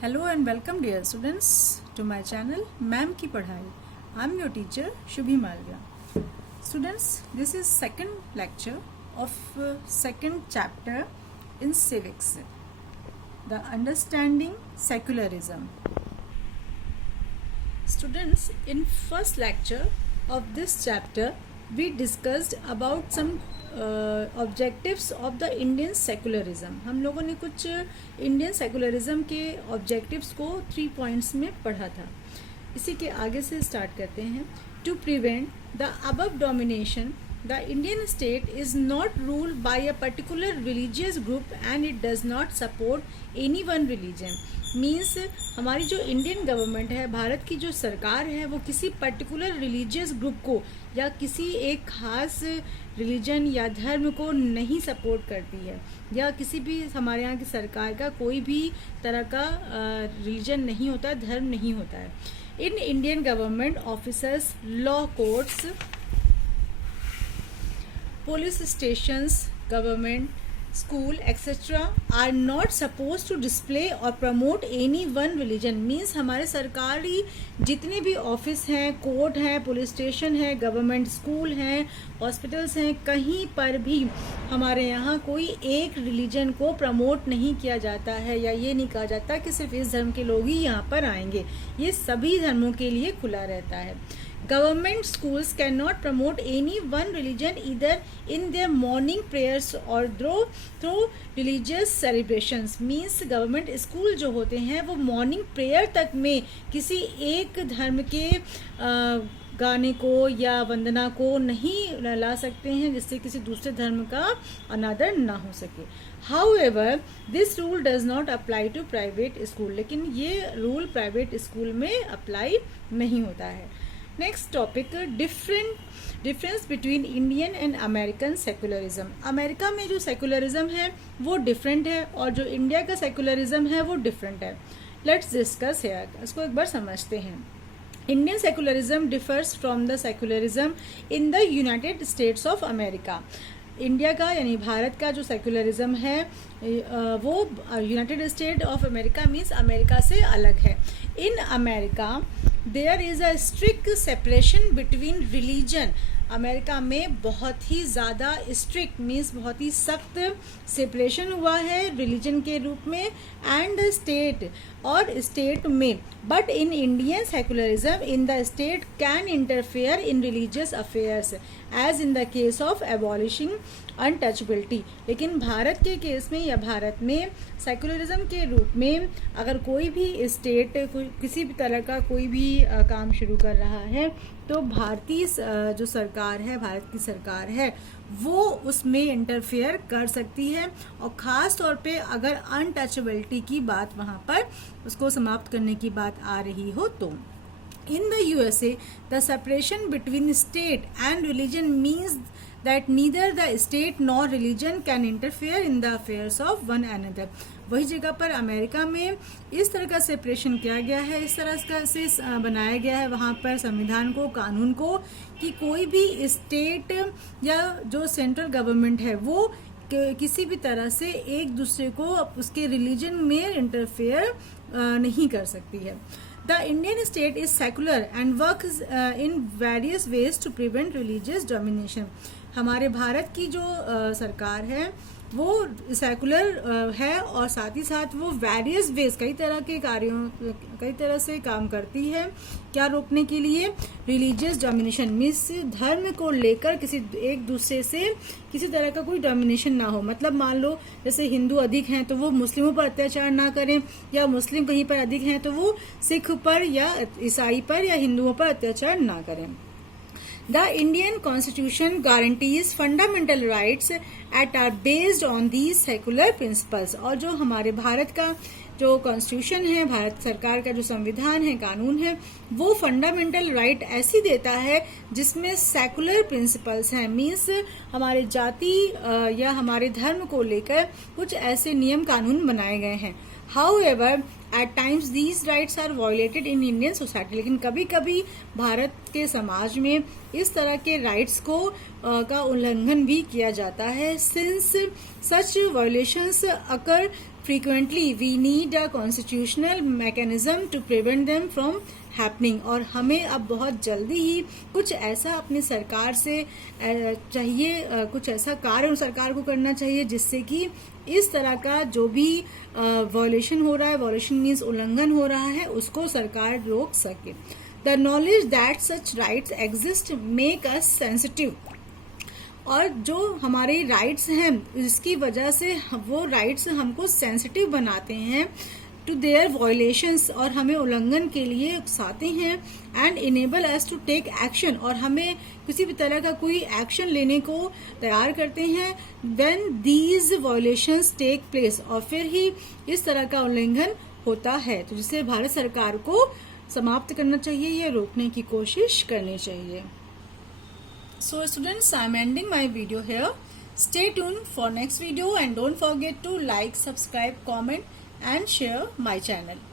Hello and welcome dear students to my channel ma'am की पढ़ाई. I am your teacher Shubhi Malviya. Students, this is second lecture of second chapter in civics, the understanding secularism. Students, in first lecture of this chapter we discussed about some objectives of the Indian secularism. हम लोगों ने कुछ Indian secularism के objectives को 3 points में पढ़ा था. इसी के आगे से स्टार्ट करते हैं. To prevent the above domination the Indian state is not ruled by a particular religious group and it does not support any one religion. Means हमारी जो इंडियन गवर्नमेंट है, भारत की जो सरकार है, वो किसी पर्टिकुलर रिलीजियस ग्रुप को या किसी एक खास रिलीजन या धर्म को नहीं सपोर्ट करती है, या किसी भी हमारे यहाँ की सरकार का कोई भी तरह का रिलीजन नहीं होता है, धर्म नहीं होता है. In Indian government officers, law courts, police stations, government school etcetera are not suppose to display और promote any one religion. Means हमारे सरकारी जितने भी ऑफिस हैं, कोर्ट हैं, पुलिस स्टेशन है, गवर्नमेंट स्कूल हैं, हॉस्पिटल्स हैं, कहीं पर भी हमारे यहाँ कोई एक रिलीजन को प्रमोट नहीं किया जाता है, या ये नहीं कहा जाता कि सिर्फ इस धर्म के लोग ही यहाँ पर आएंगे. ये सभी धर्मों के लिए खुला रहता है. Government schools cannot promote any one religion either in their morning prayers or through religious celebrations. Means government school जो होते हैं वो morning prayer तक में किसी एक धर्म के गाने को या वंदना को नहीं ला सकते हैं जिससे किसी दूसरे धर्म का अनादर ना हो सके. However, this rule does not apply to private school. लेकिन ये रूल प्राइवेट स्कूल में अप्लाई नहीं होता है. Next topic, difference between Indian and American secularism. America में जो सेकुलरिज्म है वो डिफरेंट है और जो इंडिया का सेकुलरिज्म है वो डिफरेंट है. Let's discuss here. इसको एक बार समझते हैं. Indian secularism differs from the secularism in the United States of America. India का यानी भारत का जो सेकुलरिज्म है वो United State of America means America से अलग है. In America there is a strict separation between religion. America में बहुत ही ज़्यादा स्ट्रिक्ट मीन्स बहुत ही सख्त सेपरेशन हुआ है रिलीजन के रूप में एंड स्टेट और स्टेट में. But in Indian secularism in the state can interfere in religious affairs as in the case of abolishing untouchability. लेकिन भारत के केस में या भारत में सेकुलरिज्म के रूप में अगर कोई भी स्टेट किसी भी तरह का कोई भी काम शुरू कर रहा है तो भारतीय जो सरकार है, भारत की सरकार है, वो उसमें इंटरफेयर कर सकती है. और ख़ास तौर पे अगर अनटचबिलिटी की बात वहाँ पर उसको समाप्त करने की बात आ रही हो तो. In the USA, the separation between state and religion means that neither the state nor religion can interfere in the affairs of one another. वही जगह पर अमेरिका में इस तरह का सेपरेशन किया गया है, इस तरह से बनाया गया है वहाँ पर संविधान को, कानून को, कि कोई भी स्टेट या जो सेंट्रल गवर्नमेंट है वो किसी भी तरह से एक दूसरे को उसके रिलीजन में इंटरफेयर नहीं कर सकती है. The Indian state is secular and works in various ways to prevent religious domination. हमारे भारत की जो सरकार है वो सेकुलर है और साथ ही साथ वो वेरियस वेज कई तरह के कार्यों कई तरह से काम करती है. क्या रोकने के लिए? रिलीजियस डोमिनेशन मीन्स धर्म को लेकर किसी एक दूसरे से किसी तरह का कोई डोमिनेशन ना हो. मतलब मान लो जैसे हिंदू अधिक हैं तो वो मुस्लिमों पर अत्याचार ना करें, या मुस्लिम कहीं पर अधिक हैं तो वो सिख पर या ईसाई पर या हिंदुओं पर अत्याचार ना करें. The Indian Constitution guarantees fundamental rights that are based on these secular principles. और जो हमारे भारत का जो कॉन्स्टिट्यूशन है, भारत सरकार का जो संविधान है, कानून है, वो फंडामेंटल राइट ऐसी देता है जिसमें सेकुलर प्रिंसिपल्स हैं. मीन्स हमारे जाति या हमारे धर्म को लेकर कुछ ऐसे नियम कानून बनाए गए हैं. However, at times these rights are violated in Indian society, लेकिन कभी कभी भारत के समाज में इस तरह के राइट्स को का उल्लंघन भी किया जाता है. Since such violations occur frequently we need a constitutional mechanism to prevent them from happening. और हमें अब बहुत जल्दी ही कुछ ऐसा अपनी सरकार से चाहिए, कुछ ऐसा कार्य सरकार को करना चाहिए जिससे कि इस तरह का जो भी वायलेशन हो रहा है, वायलेशन मीन्स उल्लंघन हो रहा है, उसको सरकार रोक सके. The knowledge that such rights exist make us sensitive. और जो हमारे राइट्स हैं इसकी वजह से वो राइट्स हमको सेंसिटिव बनाते हैं टू देयर वायलेशंस, और हमें उल्लंघन के लिए उकसाते हैं. And enable us to take action, और हमें किसी भी तरह का कोई एक्शन लेने को तैयार करते हैं when these violations take place, और फिर ही इस तरह का उल्लंघन होता है. तो जिसे भारत सरकार को समाप्त करना चाहिए या रोकने की कोशिश करनी चाहिए. So students, I am ending my video here. Stay tuned for next video and don't forget to like, subscribe, comment and share my channel.